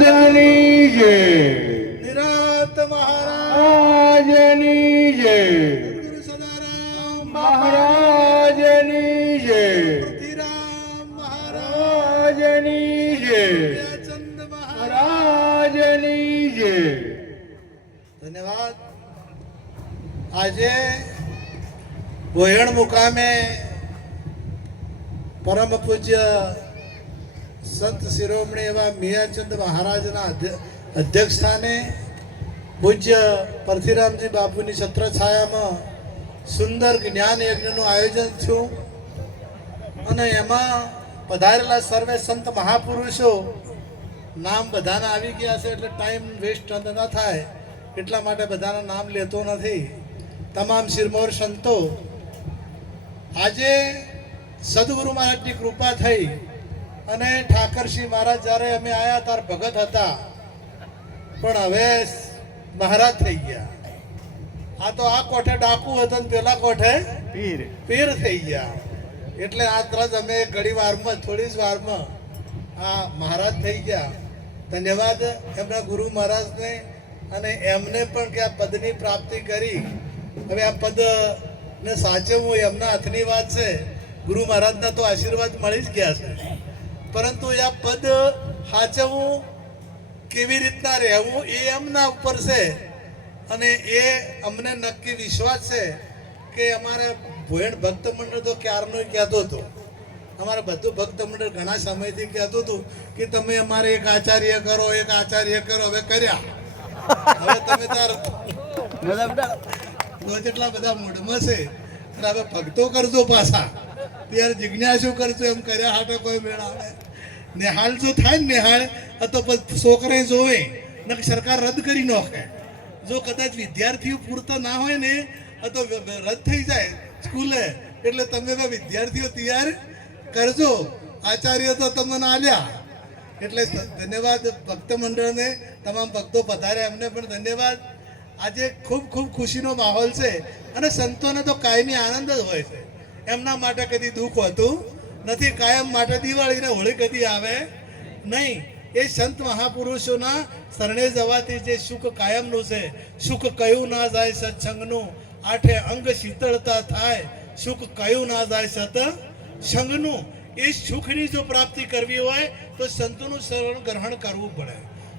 જય નિરાત મહારાજ રાજની જય ગુરુ સદારામ મહારાજની જય પૃથ્વીરામ મહારાજ રાજની જય ચંદ મહારાજ રાજની જય. ધન્યવાદ. આજે ગોયણ મુકામે પરમ પૂજ્ય સંત શિરોમણી એવા મિયાચંદ મહારાજના અધ્યક્ષ સ્થાને પૂજ્ય પરથીરામજી બાપુની છત્રછાયામાં સુંદર જ્ઞાન યજ્ઞનું આયોજન થયું અને એમાં પધારેલા સર્વે સંત મહાપુરુષો નામ બધાના આવી ગયા છે એટલે ટાઈમ વેસ્ટ ન થાય એટલા માટે બધાના નામ લેતો નથી. તમામ શિરમોર સંતો આજે સદગુરુ મહારાજની કૃપા થઈ અને ઠાકરસિંહ મહારાજ જ્યારે અમે આવ્યા ત્યારે ભગત હતા પણ હવે મહારાજ થઈ ગયા. આ તો આ કોઠે ડાકુ હતો ને પેલા કોઠે પીર થઈ ગયા. એટલે આ તરત અમે ઘડી વારમાં થોડી જ વારમાં આ મહારાજ થઈ ગયા. ધન્યવાદ એમના ગુરુ મહારાજને અને એમને પણ કે આ પદની પ્રાપ્તિ કરી. હવે આ પદને સાચવવું એમના હાથની વાત છે. ગુરુ મહારાજના તો આશીર્વાદ મળી જ ગયા છે, પરંતુ આ પદ સાચવવું કેવી રીતના રહેવું એ એમના ઉપર છે. અને એ અમને નક્કી વિશ્વાસ છે કે અમારે ભોયણ ભક્ત મંડળ તો ક્યારનો કહેતો હતો. અમારે બધું ભક્ત મંડળ ઘણા સમયથી કહેતું હતું કે તમે અમારે એક આચાર્ય કરો, એક આચાર્ય કરો. હવે કર્યા. હવે તમે તાર જેટલા બધા મૂડમાં છે હવે ભક્તો કરજો પાછા. ત્યારે જિજ્ઞાસુ કરજો એમ કર્યા હાટો કોઈ મેળાવે. નિહાળ જો થાય ને નિહાળ તો છોકરાએ જોવે ને સરકાર રદ કરી નાખે. જો કદાચ વિદ્યાર્થીઓ પૂરતા ના હોય ને તો રદ થઈ જાય સ્કૂલે. એટલે તમે વિદ્યાર્થીઓ તૈયાર કરજો. આચાર્ય તો તમને આલ્યા. એટલે ધન્યવાદ ભક્ત મંડળને, તમામ ભક્તો પધાર્યા એમને પણ ધન્યવાદ. આજે ખૂબ ખૂબ ખુશીનો માહોલ છે અને સંતોને તો કાયમી આનંદ જ હોય છે. એમના માટે કદી દુઃખ હોતું નથી. કાયમ માટે દિવાળીને હોળી કદી આવે નહીં. એ સંત મહાપુરુષોના શરણે જવાથી જે સુખ કાયમનું છે, સુખ કયું ના જાય સત્સંગનું, આઠે અંગ શીતળતા થાય, સુખ કયું ના જાય સત્સંગનું. એ સુખની જો પ્રાપ્તિ કરવી હોય તો સંતોનું શરણ ગ્રહણ કરવું પડે.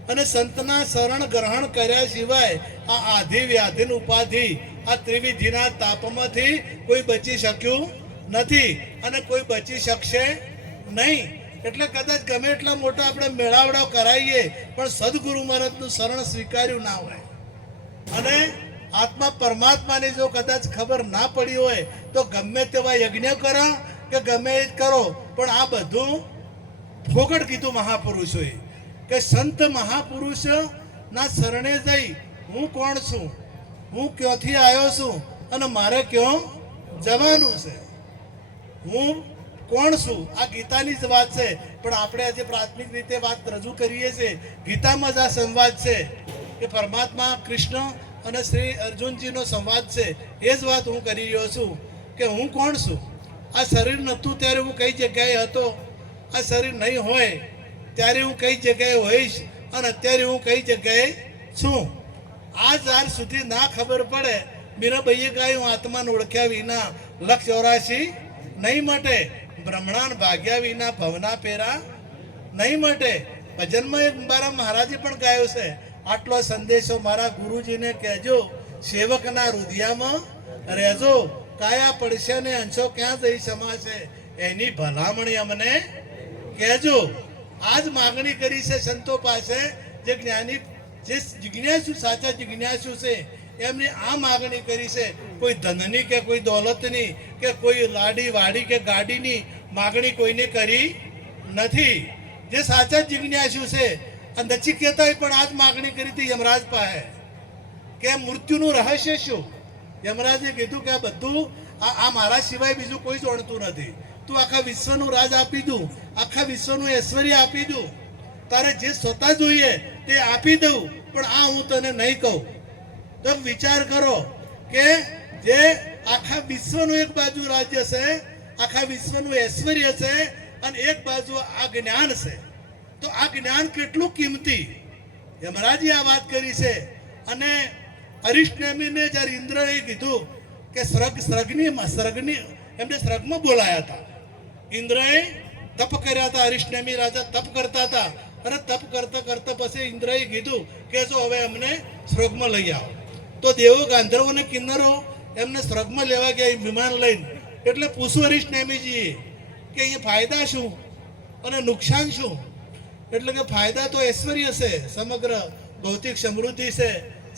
અને સંતના શરણ ગ્રહણ કર્યા સિવાય આ આધિ વ્યાધિન ઉપાધિ આ ત્રિવિધિના તાપમાંથી કોઈ બચી શક્યું નથી અને કોઈ બચી શકશે નહીં. એટલે કદાચ ગમે એટલા મોટા આપણે મેળાવડાઓ કરાવીએ પણ સદગુરુ મહારાજનું શરણ સ્વીકાર્યું ના હોય અને આત્મા પરમાત્માની જો કદાચ ખબર ના પડી હોય તો ગમે તેવા યજ્ઞ કરો કે ગમે એ કરો પણ આ બધું ફોગટ કીધું મહાપુરુષોએ કે સંત મહાપુરુષ ના શરણે જઈ હું કોણ છું, હું ક્યાંથી આવ્યો છું અને મારે ક્યાં જવાનું છે, હું કોણ છું. આ ગીતાની જ વાત છે પણ આપણે આજે પ્રાથમિક રીતે વાત રજૂ કરીએ છીએ. ગીતામાં જ આ સંવાદ છે કે પરમાત્મા કૃષ્ણ અને શ્રી અર્જુનજીનો સંવાદ છે. એ જ વાત હું કરી રહ્યો છું કે હું કોણ છું. આ શરીર નહોતું ત્યારે હું કઈ જગ્યાએ હતો, આ શરીર નહીં હોય ત્યારે હું કઈ જગ્યાએ હોઈશ અને અત્યારે હું કઈ જગ્યાએ છું. આ જ્યાર સુધી ના ખબર પડે. મીરાબાઈએ ગાયું આત્માને ઓળખ્યા વિના લક્ષ 84 નહીં મટે, બ્રહ્મણાન ભાગ્યા વિના ભવના પેરા નહીં મટે. ભજનમાં એક મારા મહારાજે પણ ગાયો છે, આટલો સંદેશો મારા ગુરુજીને કહેજો, સેવકના હૃદયમાં રહેજો, કાયા પડશે ને અંશો ક્યાં જઈ સમાશે, એની ભલામણી અમને કહેજો. આજ માગણી કરી છે સંતો પાસે. જે જ્ઞાની, જે જિજ્ઞાસુ, સાચા જિજ્ઞાસુ છે એમની આ માગણી કરી છે. કોઈ ધનની કે કોઈ દોલતની કે કોઈ લાડી વાડી કે ગાડીની માગણી કોઈને કરી નથી. જે સાચા જિજ્ઞાસુ છે નચિકેતાએ પણ આ જ માગણી કરી હતી યમરાજ પાસે કે મૃત્યુનું રહસ્ય શું. યમરાજે કીધું કે આ બધું આ મારા સિવાય બીજું કોઈ જાણતું નથી. તું આખા વિશ્વનું રાજ આપી દઉં, આખા વિશ્વનું ઐશ્વર્ય આપી દઉં, તારે જે સ્વતા જોઈએ તે આપી દઉં, પણ આ હું તને નહીં કહું. તો વિચાર કરો કે જે આખા વિશ્વનું એક બાજુ રાજ્ય છે, આખા વિશ્વનું ઐશ્વર્ય છે અને એક બાજુ આ જ્ઞાન છે. તો આ જ્ઞાન કેટલું કિંમતી, યમરાજે આ વાત કરી છે. અને અરિષ્ટનેમીને જ્યારે ઇન્દ્રએ કીધું કે સ્રગની એમને સ્રગમાં બોલાયા હતા. ઇન્દ્રએ તપ કર્યા હતા, અરિષ્ટનેમી રાજા તપ કરતા હતા, અને તપ કરતા કરતા પછી ઇન્દ્રએ કીધું કે જો હવે અમને સ્વર્ગમાં લઈ આવો. તો દેવો ગાંધર્વો અને કિન્નરો એમને સ્વર્ગમાં લેવા ગયા વિમાન લઈને. એટલે પૂછ્યું અરિષ્ટનેમીજીએ કે અહીંયા ફાયદા શું અને નુકસાન શું? એટલે કે ફાયદા તો ઐશ્વર્ય છે, સમગ્ર ભૌતિક સમૃદ્ધિ છે,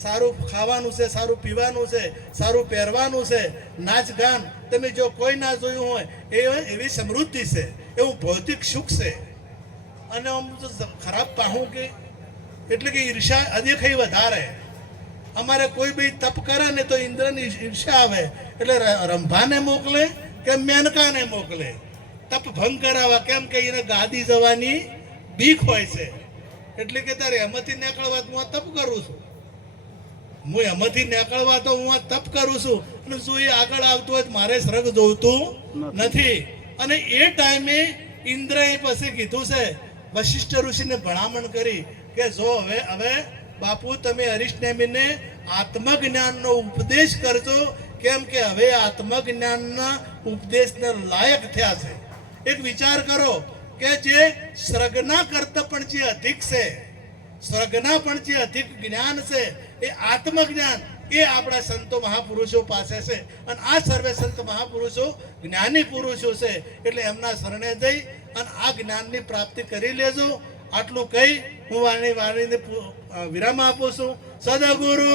સારું ખાવાનું છે, સારું પીવાનું છે, સારું પહેરવાનું છે, નાચ ગાન તમે જો કોઈ ના જોયું હોય એવી સમૃદ્ધિ છે, એવું ભૌતિક સુખ છે. અને આમ તો ખરાબ પાહું કે એટલે કે ઈર્ષા અદેખાઈ વધારે. અમારે કોઈ બી તપ કરે ને તો ઇન્દ્રની ઈર્ષા આવે એટલે રંભાને મોકલે કે મેનકાને મોકલે તપ ભંગ કરાવવા. કેમ કે એને ગાદી જવાની બીક હોય છે. એટલે કે તારે એમાંથી નીકળવા હું આ તપ કરું છું, હું એમાંથી નીકળવા તો હું આ તપ કરું છું, અને જો એ આગળ આવતો હોય મારે સ્વર્ગ જોઈતું નથી. અને એ ટાઈમે ઇન્દ્રએ પછી કીધું છે, વશિષ્ઠ ઋષિને ભલામણ કરી કે જો હવે બાપુ તમે અરિષ્ટનેમીને આત્મજ્ઞાનનો ઉપદેશ કરજો. કેમ કે હવે આત્મજ્ઞાનના ઉપદેશને લાયક થયા છે. એક વિચાર કરો કે જે સ્વર્ગના કરતા પણ જે અધિક છે, સ્વર્ગના પણ જે અધિક જ્ઞાન છે એ આત્મજ્ઞાન, એ આપણા સંતો મહાપુરુષો પાસે છે. અને આ સર્વે સંત મહાપુરુષો જ્ઞાની પુરુષો છે. એટલે એમના શરણે જઈ અને આ જ્ઞાનની પ્રાપ્તિ કરી લેજો. આટલું કહી હું વાણીને વિરામ આપું છું. સદગુરુ